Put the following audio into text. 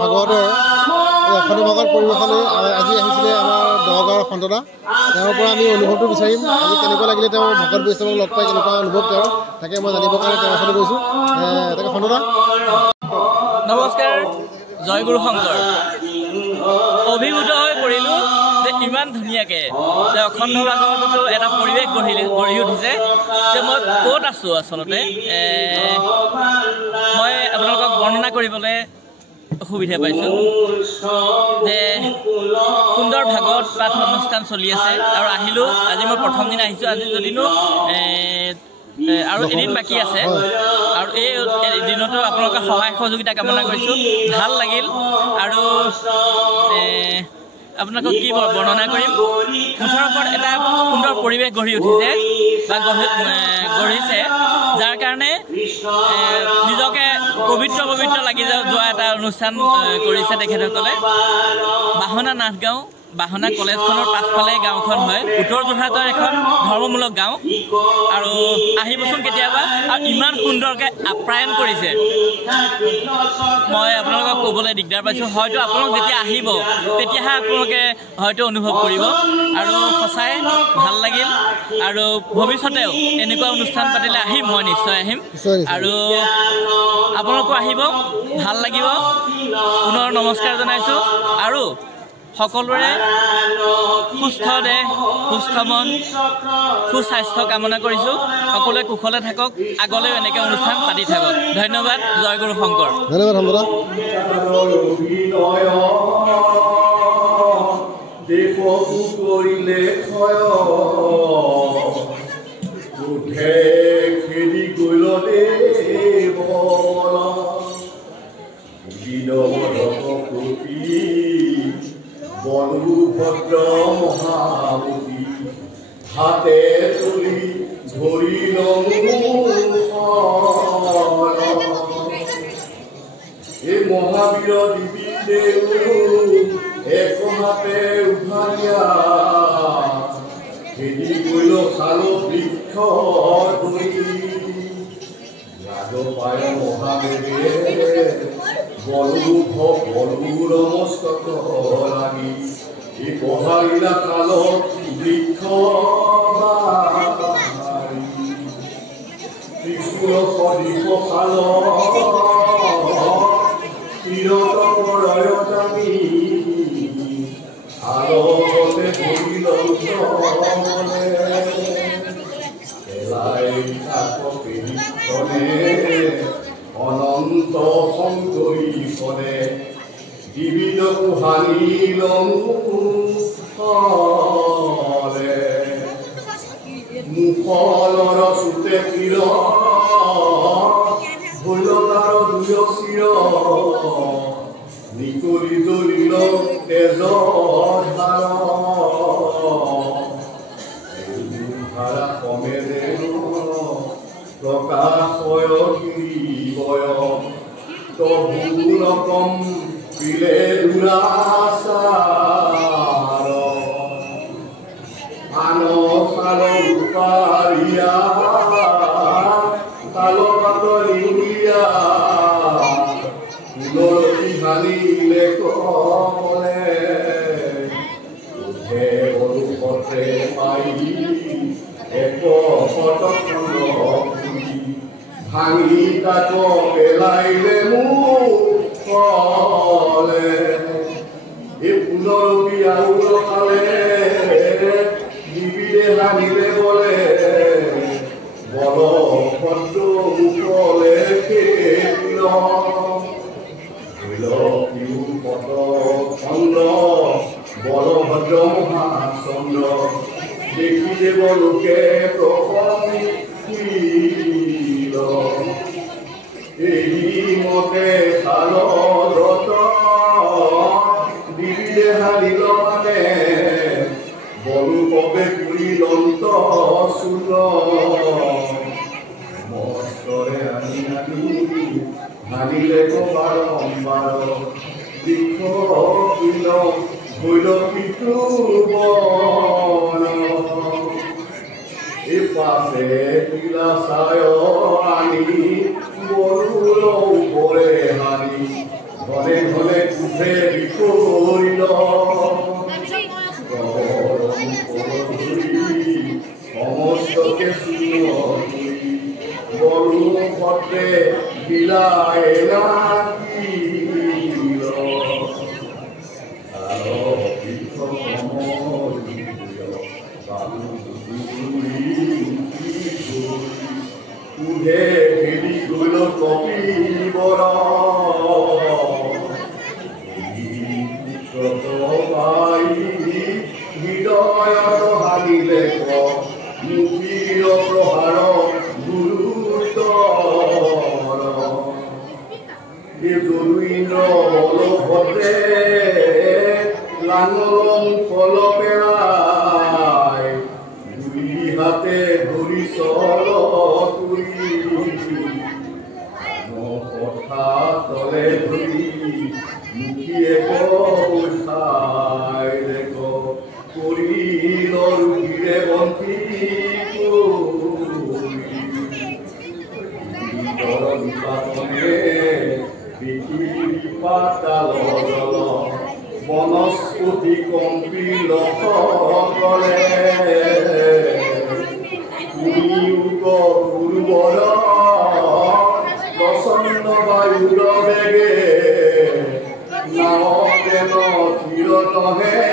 ভাগৱতৰ অখণ্ড ভাগৱত পৰিৱেশনলৈ আজি আহিছিলে আমাৰ দহগাঁৱৰ সন্তদা। তেওঁৰ পৰা আমি অনুভৱটো বিচাৰিম, আজি কেনেকুৱা লাগিলে তেওঁ ভকত বৈষ্ণৱক লগ পাই কেনেকুৱা অনুভৱ তেওঁৰ, তাকে মই জানিবৰ কাৰণে তেওঁৰ ওচৰলৈ গৈছোঁ। তাকে সন্তদা নমস্কাৰ, জয় গুৰু শংকৰ। অভিভূত হৈ পৰিলোঁ যে ইমান ধুনীয়াকৈ যে অখণ্ড ভাগৱততো এটা পৰিৱেশ গঢ়ি উঠিছে যে মই ক'ত আছোঁ আচলতে মই আপোনালোকক বৰ্ণনা কৰিবলৈ অসুবিধা পাইছোঁ যে সুন্দৰ ভাগৱত পাঠ অনুষ্ঠান চলি আছে আৰু আহিলোঁ। আজি মই প্ৰথম দিনা আহিছোঁ, আজি যদিনো আৰু এদিন বাকী আছে আৰু এই দিনতো আপোনালোকৰ সহায় সহযোগিতা কামনা কৰিছোঁ। ভাল লাগিল আৰু আপোনালোকক কি বৰ্ণনা কৰিম, মুঠৰ ওপৰত এটা সুন্দৰ পৰিৱেশ গঢ়ি উঠিছে বা গঢ়িছে, যাৰ কাৰণে নিজকে পবিত্ৰ লাগি যোৱা এটা অনুষ্ঠান কৰিছে তেখেতসকলে। বাহনা নাথগাঁও বাহনা কলেজখনৰ পাছফালে গাঁওখন হয়, উত্তৰ যোৰহাটৰ এখন ধৰ্মমূলক গাঁও। আৰু আহিবচোন কেতিয়াবা, আৰু ইমান সুন্দৰকৈ আপ্যায়ন কৰিছে মই আপোনালোকক ক'বলৈ দিগদাৰ পাইছোঁ। হয়তো আপোনালোক যেতিয়া আহিব তেতিয়াহে আপোনালোকে হয়তো অনুভৱ কৰিব। আৰু সঁচাই ভাল লাগিল আৰু ভৱিষ্যতেও এনেকুৱা অনুষ্ঠান পাতিলে আহিম, মই নিশ্চয় আহিম আৰু আপোনালোকো আহিব, ভাল লাগিব। পুনৰ নমস্কাৰ জনাইছোঁ আৰু সকলোৰে সুস্থ দেহ, সুস্থ মন, সুস্বাস্থ্য কামনা কৰিছোঁ। সকলোৱে কুশলে থাকক, আগলৈও এনেকৈ অনুষ্ঠান পাতি থাকক। ধন্যবাদ। জয় গুৰু শংকৰ। ধন্যবাদ বলভদ্ৰ মহামতি হাতে তুলি ধৰিল এই মহাবীৰ দিবী দেউ এক হাতে উভালিয়া খেদি কৰিল শাল বৃক্ষ ধৰি লাজ পায় মহাদেৱে বলুৰ মস্তক লাগি এই বহালিলা কাল বৃক্ষ ত্ৰিশূল সদীপ কাল চিৰতমৰয়তামি আলতে ধৰিল পেলাই অনন্ত সংগী পদে বিবিধ কুহানিল মুখলৰ চুতে কিৰ ভৈলতাৰ দুয় চিৰ নিকলি জ্বলিল তেজ ধাৰা কমে প্ৰকাশয় গিৰিবয় তবুলকম পিলে দুৰাচাৰ আন খাল উপাৰিয়া কাল পাতলিয়া তুলসী হানিলে কলে উঠে বলুপথে পাই এক ভাঙি তাক পেলাইলে মুখলে এই পুনৰবি আউল খালে দিবিলে হানিলে বলে বলভদ্ৰ মুখলে খেলিল পদ চন্দ্ৰ বলভদ্ৰ মহাচন্দ্ৰ দেখিলে বলোকে প্ৰসংগিল এই মতে খাল ৰত দিলে হাৰিল মানে বলো কবে কুৰিলন্ত চূল মস্তৰে আনি হাৰিলে বাৰম্বাৰ বৃক্ষ কুল ভৈল পিতৃ বন পাশে কিলা ছায় আনি বলুল উপরে হানি ঘনে ঘনে কুঠে বিকৰিল সমস্তকে সুমৰি বলো ভদ্ৰে বিলাই নাকিল কুঠে ফেৰি গল কপিবৰ হৃদয়ত হানিলে মুখীৰ প্ৰহাৰ গুৰুতৰ জৰুইন্দ্ৰ বলভদ্ৰে লাঙলন ফল পেলাই দুই হাতে ধৰি চল তুলি কথা তলে ধৰি মুখিয়ে কঠাই দেখ কৰিল ৰুধিৰে বন্তি নিপাতনে পৃথিৱী পাতাল জল বনস্পতি কম্পিল কৰে পূৰ্বৰ প্ৰচণ্ড বায়ুৰ বেগে নাৱতে ন থিৰ নহে